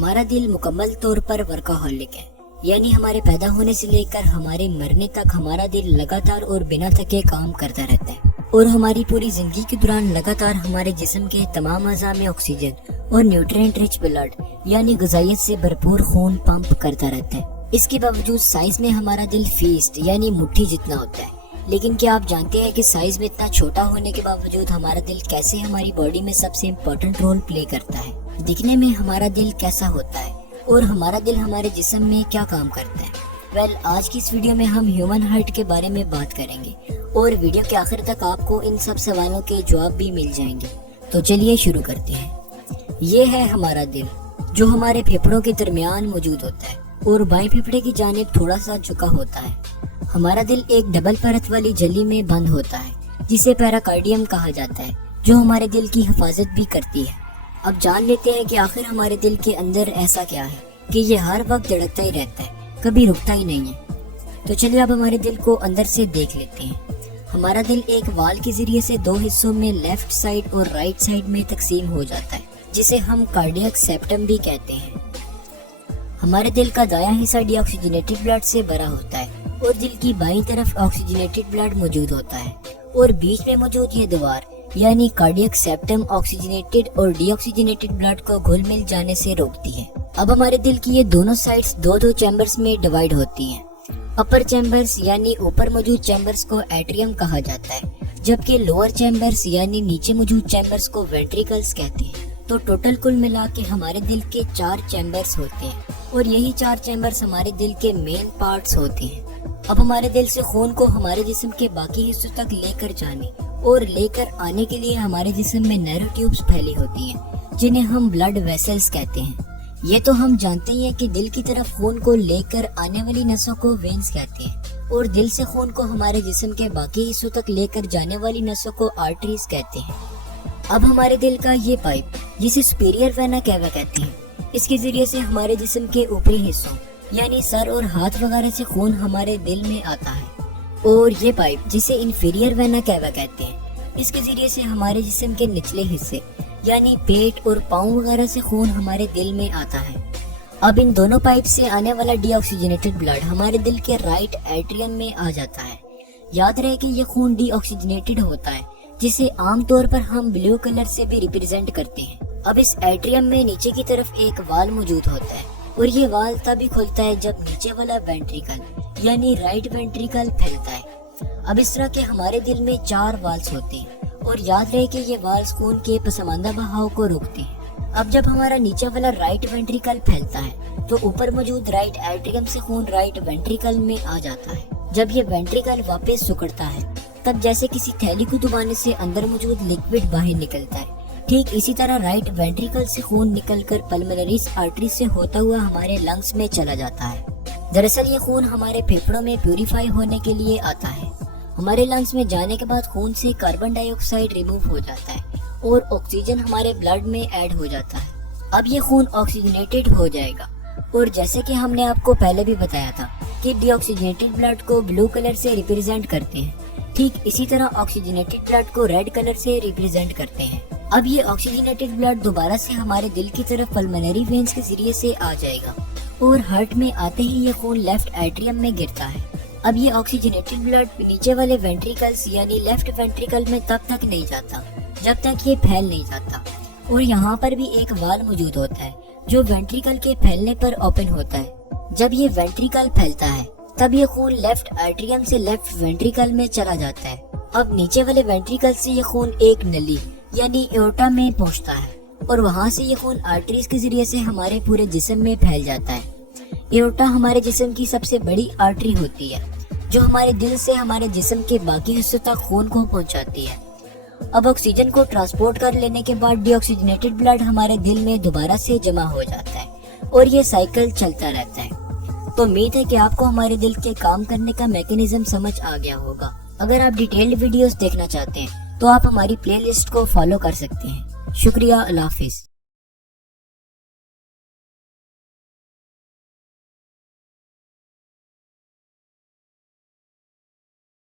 हमारा दिल मुकम्मल तौर पर वर्काहॉलिक है, यानी हमारे पैदा होने से लेकर हमारे मरने तक हमारा दिल लगातार और बिना थके काम करता रहता है और हमारी पूरी जिंदगी के दौरान लगातार हमारे जिस्म के तमाम अज़ा में ऑक्सीजन और न्यूट्रिएंट रिच ब्लड यानी ग़िज़ाइयत से भरपूर खून पंप करता रहता है। इसके बावजूद साइज में हमारा दिल फीस्ट यानी मुट्ठी जितना होता है, लेकिन क्या आप जानते हैं कि साइज में इतना छोटा होने के बावजूद हमारा दिल कैसे हमारी बॉडी में सबसे इम्पोर्टेंट रोल प्ले करता है? दिखने में हमारा दिल कैसा होता है और हमारा दिल हमारे जिस्म में क्या काम करता है? आज की इस वीडियो में हम ह्यूमन हार्ट के बारे में बात करेंगे और वीडियो के आखिर तक आपको इन सब सवालों के जवाब भी मिल जाएंगे। तो चलिए शुरू करते हैं। ये है हमारा दिल, जो हमारे फेफड़ों के दरमियान मौजूद होता है और बाएं फेफड़े की जानिब थोड़ा सा झुका होता है। हमारा दिल एक डबल परत वाली झिल्ली में बंद होता है, जिसे पेराकार्डियम कहा जाता है, जो हमारे दिल की हिफाजत भी करती है। अब जान लेते हैं कि आखिर हमारे दिल के अंदर ऐसा क्या है कि ये हर वक्त धड़कता ही रहता है, कभी रुकता ही नहीं है। तो चलिए अब हमारे दिल को अंदर से देख लेते हैं। हमारा दिल एक वाल के जरिए से दो हिस्सों में लेफ्ट साइड और राइट साइड में तकसीम हो जाता है, जिसे हम कार्डियक सेप्टम भी कहते हैं। हमारे दिल का दायां हिस्सा डीऑक्सीजनेटेड ब्लड से भरा होता है और दिल की बाईं तरफ ऑक्सीजनेटेड ब्लड मौजूद होता है और बीच में मौजूद ये दीवार यानी कार्डियक सेप्टम ऑक्सीजनेटेड और डीऑक्सीजनेटेड ब्लड को घुल मिल जाने से रोकती है। अब हमारे दिल की ये दोनों साइड्स दो चैम्बर्स में डिवाइड होती हैं। अपर चैम्बर्स यानी ऊपर मौजूद चैम्बर्स को एट्रियम कहा जाता है, जबकि लोअर चैम्बर्स यानी नीचे मौजूद चैम्बर्स को वेंट्रिकल्स कहते हैं। तो टोटल कुल मिला के हमारे दिल के 4 चैम्बर्स होते हैं और यही 4 चैम्बर्स हमारे दिल के मेन पार्ट्स होते हैं। अब हमारे दिल से खून को हमारे जिस्म के बाकी हिस्सों तक लेकर जाने और लेकर आने के लिए हमारे जिस्म में नैरो ट्यूब्स फैली होती हैं, जिन्हें हम ब्लड वेसल्स कहते हैं। ये तो हम जानते ही हैं कि दिल की तरफ खून को लेकर आने वाली नसों को वेन्स कहते हैं और दिल से खून को हमारे जिस्म के बाकी हिस्सों तक लेकर जाने वाली नसों को आर्टरीज कहते हैं। अब हमारे दिल का ये पाइप, जिसे सुपीरियर वेना कैवा कहते हैं, इसके जरिए से हमारे जिस्म के ऊपरी हिस्सों यानी सर और हाथ वगैरह से खून हमारे दिल में आता है और ये पाइप, जिसे इंफीरियर वेना कैवा कहते हैं, इसके जरिए से हमारे जिस्म के निचले हिस्से यानी पेट और पाँव वगैरह से खून हमारे दिल में आता है। अब इन दोनों पाइप से आने वाला डीऑक्सीजनेटेड ब्लड हमारे दिल के राइट एट्रियम में आ जाता है। याद रहे कि ये खून डीऑक्सीजनेटेड होता है, जिसे आमतौर पर हम ब्लू कलर से भी रिप्रेजेंट करते हैं। अब इस एट्रियम में नीचे की तरफ एक वाल मौजूद होता है और ये वाल तभी खुलता है जब नीचे वाला वेंट्रिकल यानी राइट वेंट्रिकल फैलता है। अब इस तरह के हमारे दिल में 4 वाल्स होते हैं और याद रहे कि ये वाल्स खून के पसमानदा बहाव को रोकते हैं। अब जब हमारा नीचे वाला राइट वेंट्रिकल फैलता है तो ऊपर मौजूद राइट एट्रियम से खून राइट वेंट्रिकल में आ जाता है। जब ये वेंट्रिकल वापस सिकुड़ता है, तब जैसे किसी थैली को दबाने से अंदर मौजूद लिक्विड बाहर निकलता है, ठीक इसी तरह राइट वेंट्रिकल से खून निकलकर पल्मोनरी आर्टरी से होता हुआ हमारे लंग्स में चला जाता है। दरअसल ये खून हमारे फेफड़ों में प्यूरिफाई होने के लिए आता है। हमारे लंग्स में जाने के बाद खून से कार्बन डाइऑक्साइड रिमूव हो जाता है और ऑक्सीजन हमारे ब्लड में ऐड हो जाता है। अब ये खून ऑक्सीजनेटेड हो जाएगा और जैसे कि हमने आपको पहले भी बताया था कि डीऑक्सीजनेटेड ब्लड को ब्लू कलर से रिप्रेजेंट करते हैं, ठीक इसी तरह ऑक्सीजनेटेड ब्लड को रेड कलर से रिप्रेजेंट करते हैं। अब ये ऑक्सीजनेटेड ब्लड दोबारा से हमारे दिल की तरफ पल्मोनरी वेन्स के जरिए से आ जाएगा और हार्ट में आते ही ये खून लेफ्ट एट्रियम में गिरता है। अब ये ऑक्सीजनेटेड ब्लड नीचे वाले वेंट्रिकल्स यानी लेफ्ट वेंट्रिकल में तब तक नहीं जाता जब तक ये फैल नहीं जाता और यहाँ पर भी एक वाल मौजूद होता है जो वेंट्रिकल के फैलने पर ओपन होता है। जब ये वेंट्रिकल फैलता है तब ये खून लेफ्ट एट्रियम से लेफ्ट वेंट्रिकल में चला जाता है। अब नीचे वाले वेंट्रिकल से ये खून एक नली यानी एओर्टा में पहुँचता है और वहाँ से ये खून आर्टरीज के जरिए से हमारे पूरे जिस्म में फैल जाता है। एओर्टा हमारे जिस्म की सबसे बड़ी आर्टरी होती है जो हमारे दिल से हमारे जिस्म के बाकी हिस्सों तक खून को पहुंचाती है। अब ऑक्सीजन को ट्रांसपोर्ट कर लेने के बाद डीऑक्सीजनेटेड ब्लड हमारे दिल में दोबारा से जमा हो जाता है और ये साइकिल चलता रहता है। तो उम्मीद है कि आपको हमारे दिल के काम करने का मैकेनिज्म समझ आ गया होगा। अगर आप डिटेल्ड वीडियोस देखना चाहते हैं तो आप हमारी प्लेलिस्ट को फॉलो कर सकते हैं। शुक्रिया, अल्लाह हाफिज।